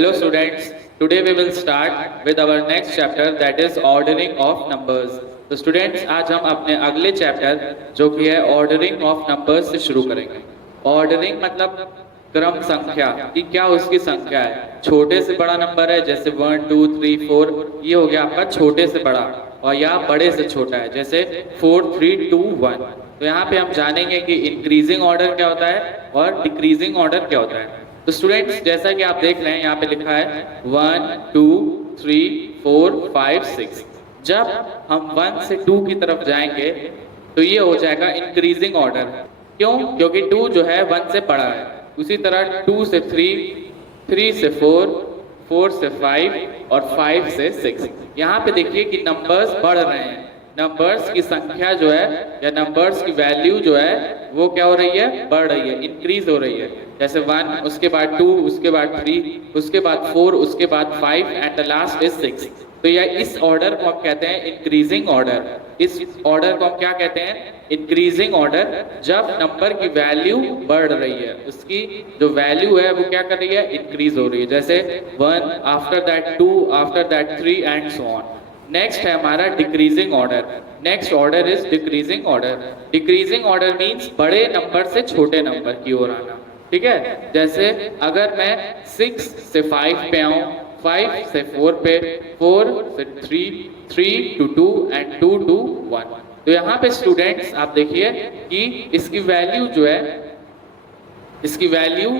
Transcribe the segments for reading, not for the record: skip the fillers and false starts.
Hello students, today we will start with our next chapter that is ordering of numbers. तो students आज हम अपने अगले chapter जो कि है ऑर्डरिंग ऑफ नंबर्स से शुरू करेंगे। ऑर्डरिंग मतलब क्रम संख्या कि क्या उसकी संख्या है, छोटे से बड़ा नंबर है जैसे 1 2 3 4, ये हो गया आपका छोटे से बड़ा, और या बड़े से छोटा है जैसे 4 3 2 1। तो यहाँ पे हम जानेंगे कि इंक्रीजिंग ऑर्डर क्या होता है और डिक्रीजिंग ऑर्डर क्या होता है। तो स्टूडेंट्स जैसा कि आप देख रहे हैं यहाँ पे लिखा है 1 2 3 4 5 6। जब हम 1 से 2 की तरफ जाएंगे तो ये हो जाएगा इंक्रीजिंग ऑर्डर। क्यों? क्योंकि 2 जो है 1 से बड़ा है। उसी तरह 2 से 3, 3 से 4, 4 से 5 और 5 से 6। यहाँ पे देखिए कि नंबर्स बढ़ रहे हैं। नंबर्स की संख्या जो है या नंबर्स की वैल्यू जो है वो क्या हो रही है, बढ़ रही है, इंक्रीज हो रही है। जैसे 1, उसके बाद 2, उसके बाद 3, उसके बाद 4, उसके बाद 5 एंड द लास्ट इज 6। तो यह इस ऑर्डर को हम कहते हैं इंक्रीजिंग ऑर्डर। इस ऑर्डर को हम क्या कहते हैं, इंक्रीजिंग ऑर्डर। जब नंबर की वैल्यू बढ़ रही है, उसकी जो वैल्यू है वो क्या कर रही है, इंक्रीज हो रही है। जैसे 1, after that 2, after that 3 and so on. Next है हमारा decreasing order. Next order is decreasing order. Decreasing order means बड़े नंबर से छोटे नंबर की ओर आना। ठीक है, जैसे अगर मैं 6 से 5 पे आऊं, 5 से 4 पे, 4 से 3, 3 to 2 एंड 2 to 1। तो यहाँ पे स्टूडेंट्स आप देखिए कि इसकी वैल्यू जो है, इसकी वैल्यू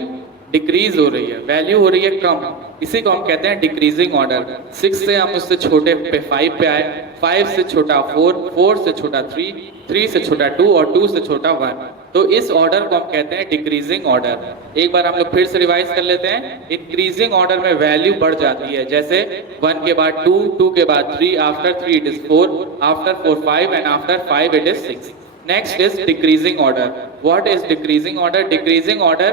डिक्रीज हो रही है, वैल्यू हो रही है कम। इसी को हम कहते हैं डिक्रीजिंग ऑर्डर। 6 से हम उससे छोटे पे 5 पे आए, 5 से छोटा 4, 4 से छोटा 3, 3 से छोटा 2 और 2 से छोटा 1। तो इस ऑर्डर को हम कहते हैं डिक्रीजिंग ऑर्डर। एक बार हम लोग फिर से रिवाइज कर लेते हैं। इंक्रीजिंग ऑर्डर में वैल्यू बढ़ जाती है, जैसे 1 के बाद 2, 2 के बाद 3, after 3 it is 4, after 4 5 and after 5 it is 6। Next is decreasing order. What is decreasing order? Decreasing order,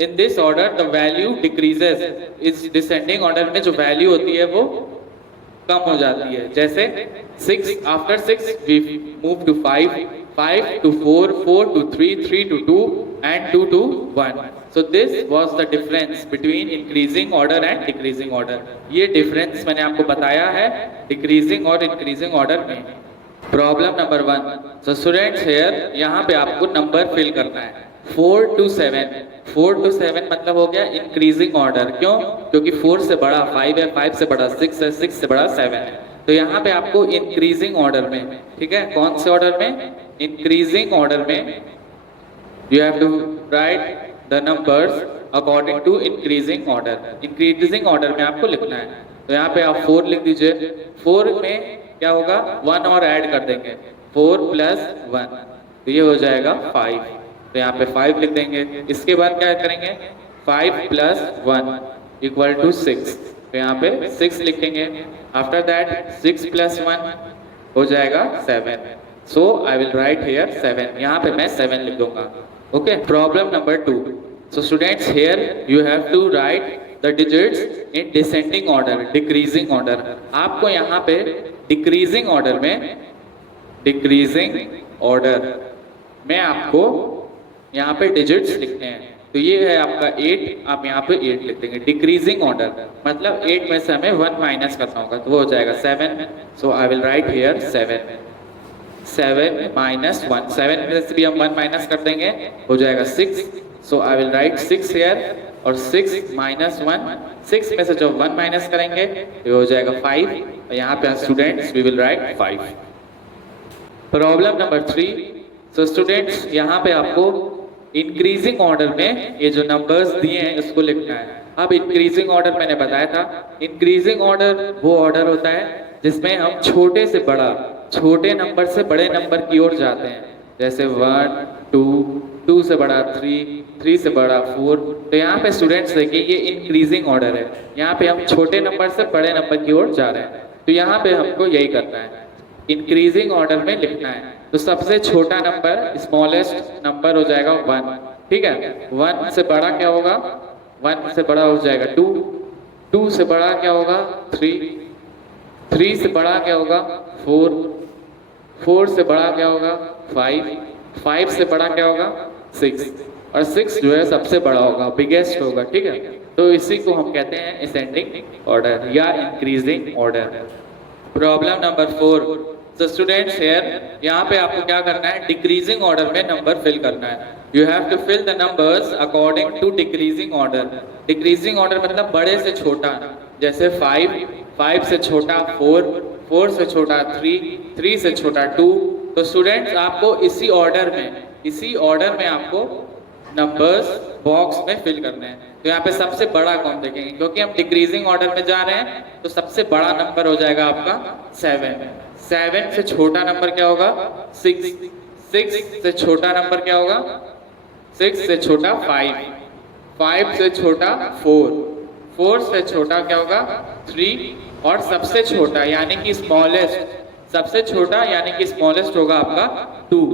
in this order the value decreases. इस descending order में जो value होती है वो कम हो जाती है। जैसे 6, after 6 we move to 5, 5 to 4, 4 to 3, 3 to 2 and 2 to 1. So this was the difference between increasing order and decreasing order. ये difference मैंने आपको बताया है decreasing और increasing order में। Problem number 1। So students here यहाँ पे आपको नंबर फिल करना है 4 to 7। 4 to 7 मतलब हो गया इंक्रीजिंग ऑर्डर। क्यों? क्योंकि 4 से बड़ा 5 है, 5 से बड़ा 6 है, 6 से बड़ा 7 है। तो यहाँ पे आपको इंक्रीजिंग ऑर्डर में, ठीक है, कौन से ऑर्डर में, इंक्रीजिंग ऑर्डर में you have to write the numbers according to increasing order. Increasing order में आपको लिखना है। तो यहाँ पे आप 4 लिख दीजिए। 4 में क्या होगा, 1 और ऐड कर देंगे, 4 + 1, तो ये हो जाएगा 5। तो यहाँ पे 5 लिख देंगे। इसके बाद क्या करेंगे, 5 + 1 = 6, तो यहाँ पे 6 लिखेंगे। आफ्टर दैट 6 + 1 हो जाएगा 7। So I will write here 7। यहाँ पे मैं 7 लिख दूंगा। Okay, problem number 2। So students here you have to write the digits in descending order, decreasing order. आपको यहाँ पे डिक्रीजिंग ऑर्डर में, डिक्रीजिंग ऑर्डर में आपको यहाँ पे डिजिट्स लिखने हैं। तो ये है आपका 8, आप यहाँ पे 8 लिख देंगे। डिक्रीजिंग ऑर्डर मतलब 8 में से हमें 1 माइनस करना होगा, तो वो हो जाएगा 7। So I will write here 7। 7 - 1, 7 में से भी हम 1 माइनस कर देंगे, हो जाएगा 6। सो आई विल राइट 6 हियर। और 6 - 1, 6 में से जब 1 माइनस करेंगे तो हो जाएगा 5। और यहाँ पे students we will write 5। Problem number 3। So students यहाँ पे आपको इंक्रीजिंग ऑर्डर में ये जो नंबर्स दिए हैं उसको लिखना है। अब इंक्रीजिंग ऑर्डर मैंने बताया था, इंक्रीजिंग ऑर्डर वो ऑर्डर होता है जिसमें हम छोटे से बड़ा, छोटे नंबर से बड़े नंबर की ओर जाते हैं। जैसे 1 2, 2 से बड़ा 3, 3 से बड़ा 4। तो यहाँ पे स्टूडेंट्स देखिए ये इंक्रीजिंग ऑर्डर है। यहाँ पे हम छोटे नंबर से बड़े नंबर की ओर जा रहे हैं। तो यहाँ पे हमको यही करना है, इंक्रीजिंग ऑर्डर में लिखना है। तो सबसे छोटा नंबर, स्मॉलेस्ट नंबर हो जाएगा 1। ठीक है, 1 से बड़ा क्या होगा, 1 से बड़ा हो जाएगा 2, 2 से बड़ा क्या होगा 3, 3 से बड़ा क्या होगा 4, 4 से बड़ा क्या होगा 5, 5 से बड़ा क्या होगा 6, और 6 जो है सबसे बड़ा होगा, बिगेस्ट होगा। ठीक है, तो इसी को हम कहते हैं असेंडिंग ऑर्डर या इंक्रीजिंग ऑर्डर। Problem number 4। तो स्टूडेंट्स हियर यहाँ पे आपको क्या करना है, डिक्रीजिंग ऑर्डर में नंबर फिल करना है। You have to fill the numbers according to decreasing order. Decreasing order मतलब बड़े से छोटा, जैसे 5, 5 से छोटा 4, 4 से छोटा 3, 3 से छोटा 2। तो स्टूडेंट्स आपको इसी ऑर्डर में आपको नंबर्स बॉक्स में फिल करने हैं। तो यहाँ पे सबसे बड़ा कौन देखेंगे, क्योंकि हम डिक्रीजिंग ऑर्डर में जा रहे हैं, तो सबसे बड़ा नंबर हो जाएगा आपका 7। 7 से छोटा नंबर क्या होगा 6, 6 से छोटा नंबर क्या होगा 6 से छोटा 5, 5 से छोटा 4, 4 से छोटा क्या होगा 3, और सबसे छोटा यानी कि स्मॉलेस्ट, सबसे छोटा यानी कि स्मॉलेस्ट होगा आपका 2।